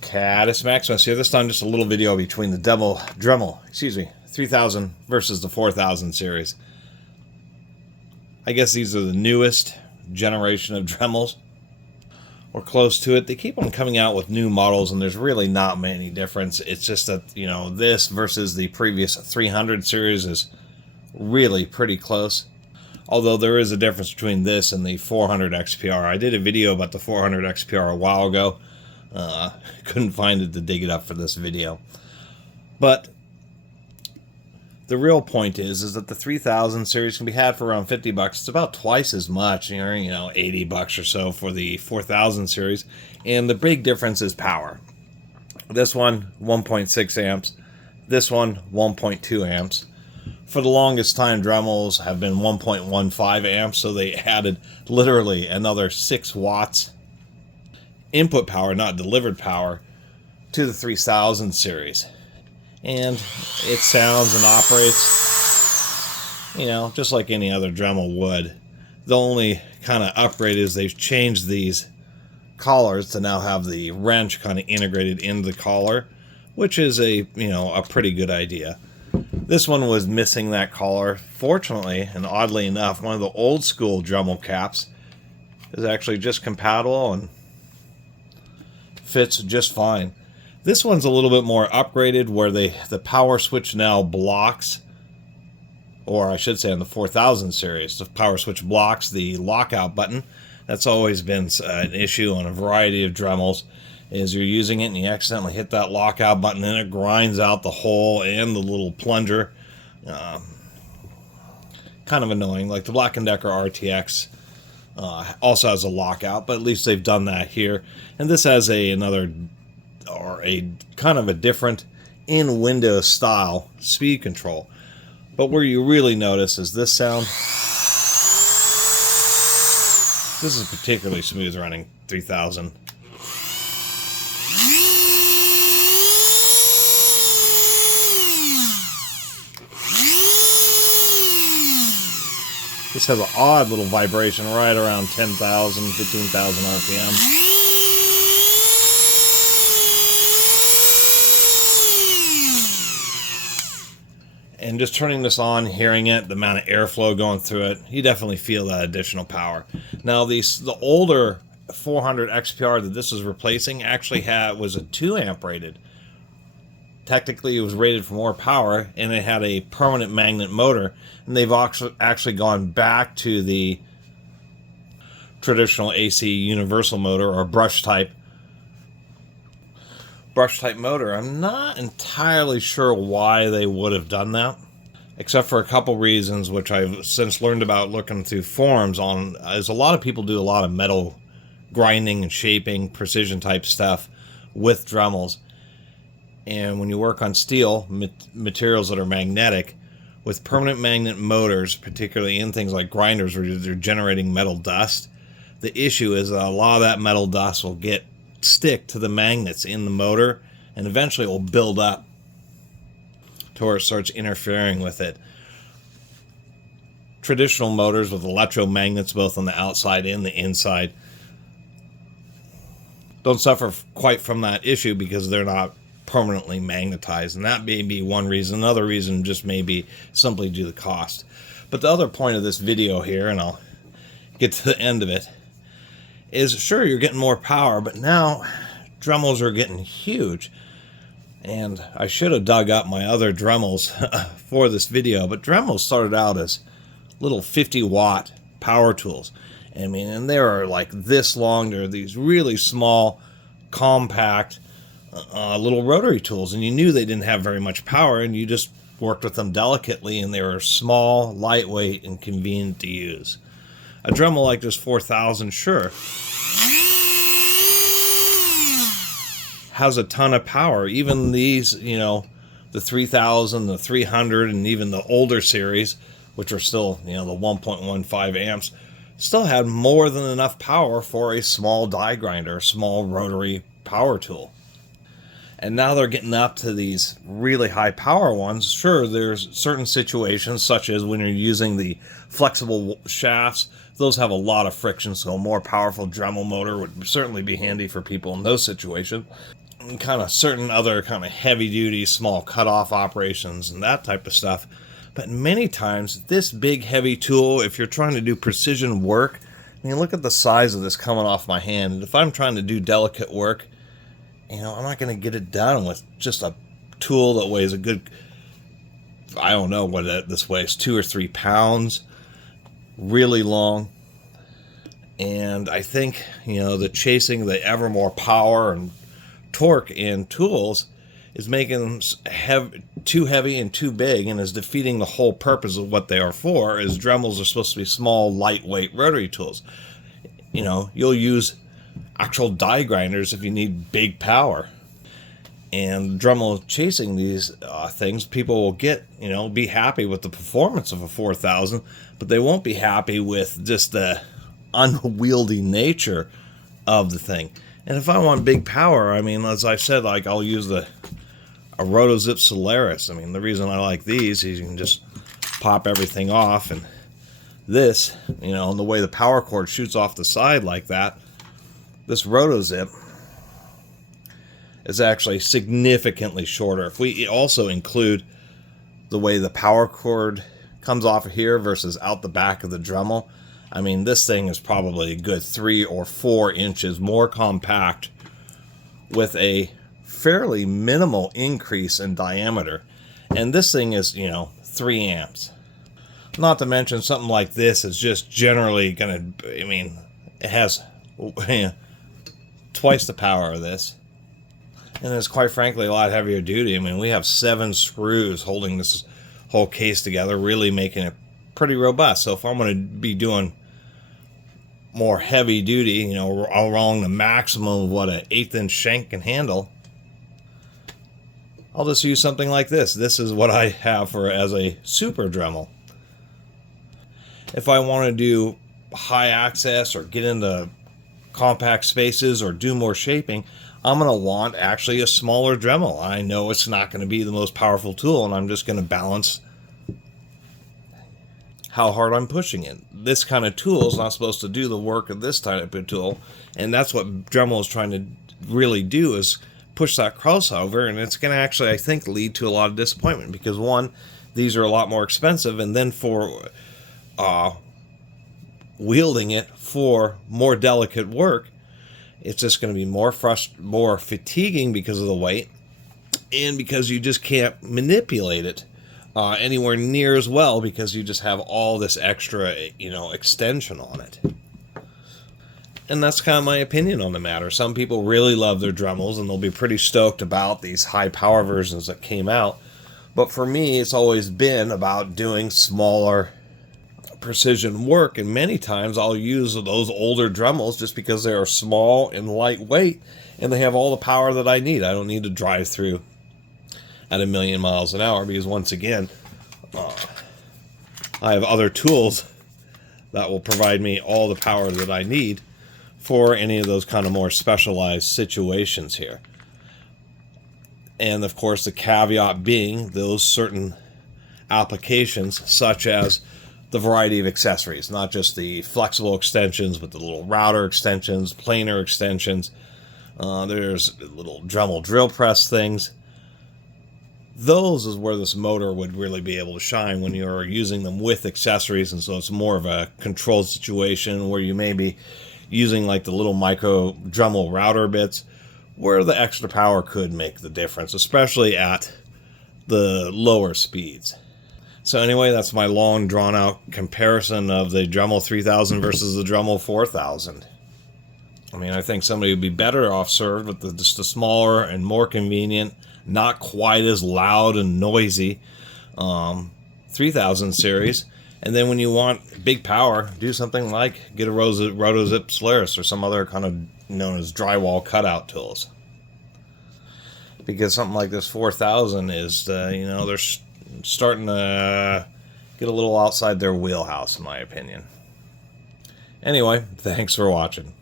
Catus Maximus here. This time just a little video between the Dremel, 3000 versus the 4000 series. I guess these are the newest generation of Dremels, or close to it. They keep on coming out with new models, and there's really not many difference. It's just that, you know, this versus the previous 300 series is really pretty close. Although there is a difference between this and the 400 XPR. I did a video about the 400 XPR a while ago. Couldn't find it to dig it up for this video. But the real point is that the 3000 series can be had for around 50 bucks. It's about twice as much, you know, 80 bucks or so for the 4000 series. And the big difference is power. This one, 1.6 amps. This one, 1.2 amps. For the longest time, Dremels have been 1.15 amps, so they added literally another 6 watts input power, not delivered power, to the 3000 series. And it sounds and operates, you know, just like any other Dremel would. The only kind of upgrade is they've changed these collars to now have the wrench kind of integrated into the collar, which is a pretty good idea. This one was missing that collar. Fortunately, and oddly enough, one of the old school Dremel caps is actually just compatible and fits just fine. This one's a little bit more upgraded, where the power switch now blocks, or I should say on the 4000 series, the power switch blocks the lockout button. That's always been an issue on a variety of Dremels, is you're using it and you accidentally hit that lockout button and it grinds out the hole and the little plunger. Kind of annoying. Like the Black & Decker RTX also has a lockout, but at least they've done that here. And this has a kind of a different in-window style speed control. But where you really notice is this sound. This is particularly smooth running 3000. This has an odd little vibration right around 10,000, 15,000 RPM. And just turning this on, hearing it, the amount of airflow going through it, you definitely feel that additional power. Now, the older 400 XPR that this is replacing actually was a 2 amp rated. Technically, it was rated for more power, and it had a permanent magnet motor, and they've actually gone back to the traditional AC universal motor, or brush type motor. I'm not entirely sure why they would have done that, except for a couple reasons, which I've since learned about looking through forums on, as a lot of people do a lot of metal grinding and shaping, precision type stuff with Dremels. And when you work on steel, materials that are magnetic, with permanent magnet motors, particularly in things like grinders where they're generating metal dust, the issue is that a lot of that metal dust will stick to the magnets in the motor, and eventually it will build up to where it starts interfering with it. Traditional motors with electromagnets both on the outside and the inside don't suffer quite from that issue because they're not permanently magnetized, and that may be one reason. Another reason just may be simply due to cost. But the other point of this video here, and I'll get to the end of it, is sure, you're getting more power, but now Dremels are getting huge. And I should have dug up my other Dremels for this video, but Dremels started out as little 50-watt power tools. I mean, and they are like this long. They're these really small, compact little rotary tools, and you knew they didn't have very much power, and you just worked with them delicately, and they were small, lightweight, and convenient to use. A Dremel like this 4000, sure, has a ton of power. Even these, the 3000, the 300, and even the older series, which are still, the 1.15 amps, still had more than enough power for a small die grinder, a small rotary power tool. And now they're getting up to these really high power ones. Sure, there's certain situations, such as when you're using the flexible shafts, those have a lot of friction, so a more powerful Dremel motor would certainly be handy for people in those situations. and kind of certain other kind of heavy-duty small cutoff operations and that type of stuff. But many times, this big heavy tool, if you're trying to do precision work, I mean, look at the size of this coming off my hand. And if I'm trying to do delicate work, I'm not going to get it done with just a tool that weighs a good, I don't know what this weighs, 2 or 3 pounds, really long. And I think, the chasing the ever more power and torque in tools is making them too heavy and too big, and is defeating the whole purpose of what they are for, is Dremels are supposed to be small, lightweight rotary tools. You'll use actual die grinders if you need big power. And Dremel chasing these things, people will be happy with the performance of a 4000, but they won't be happy with just the unwieldy nature of the thing. And if I want big power, as I said, I'll use a Rotozip Solaris. The reason I like these is you can just pop everything off, and this, and the way the power cord shoots off the side like that, this Rotozip is actually significantly shorter. If we also include the way the power cord comes off of here versus out the back of the Dremel, this thing is probably a good 3 or 4 inches more compact with a fairly minimal increase in diameter. And this thing is, 3 amps. Not to mention something like this is just generally going to, it has twice the power of this. And it's quite frankly a lot heavier duty. We have 7 screws holding this whole case together, really making it pretty robust. So if I'm going to be doing more heavy duty, along the maximum of what an 1/8 inch shank can handle, I'll just use something like this. This is what I have as a super Dremel. If I want to do high access or get into compact spaces or do more shaping, I'm going to want actually a smaller Dremel. I know it's not going to be the most powerful tool, and I'm just going to balance how hard I'm pushing it. This kind of tool is not supposed to do the work of this type of tool, and that's what Dremel is trying to really do, is push that crossover, and it's going to actually, I think, lead to a lot of disappointment, because one, these are a lot more expensive, and then for wielding it for more delicate work, it's just going to be more fatiguing because of the weight, and because you just can't manipulate it anywhere near as well, because you just have all this extra, extension on it. And that's kind of my opinion on the matter. Some people really love their Dremels, and they'll be pretty stoked about these high power versions that came out. But for me, it's always been about doing smaller precision work, and many times I'll use those older Dremels just because they are small and lightweight, and they have all the power that I need. I don't need to drive through at 1,000,000 miles an hour, because once again, I have other tools that will provide me all the power that I need for any of those kind of more specialized situations here. And of course, the caveat being those certain applications, such as the variety of accessories, not just the flexible extensions, but the little router extensions, planer extensions. There's little Dremel drill press things. Those is where this motor would really be able to shine, when you're using them with accessories, and so it's more of a controlled situation where you may be using like the little micro Dremel router bits, where the extra power could make the difference, especially at the lower speeds. So anyway, that's my long drawn out comparison of the Dremel 3000 versus the Dremel 4000. I think somebody would be better off served with just a smaller and more convenient, not quite as loud and noisy 3000 series. And then when you want big power, do something like get a Rotozip Solaris or some other kind of known as drywall cutout tools. Because something like this 4000 is, they're starting to get a little outside their wheelhouse, in my opinion. Anyway, thanks for watching.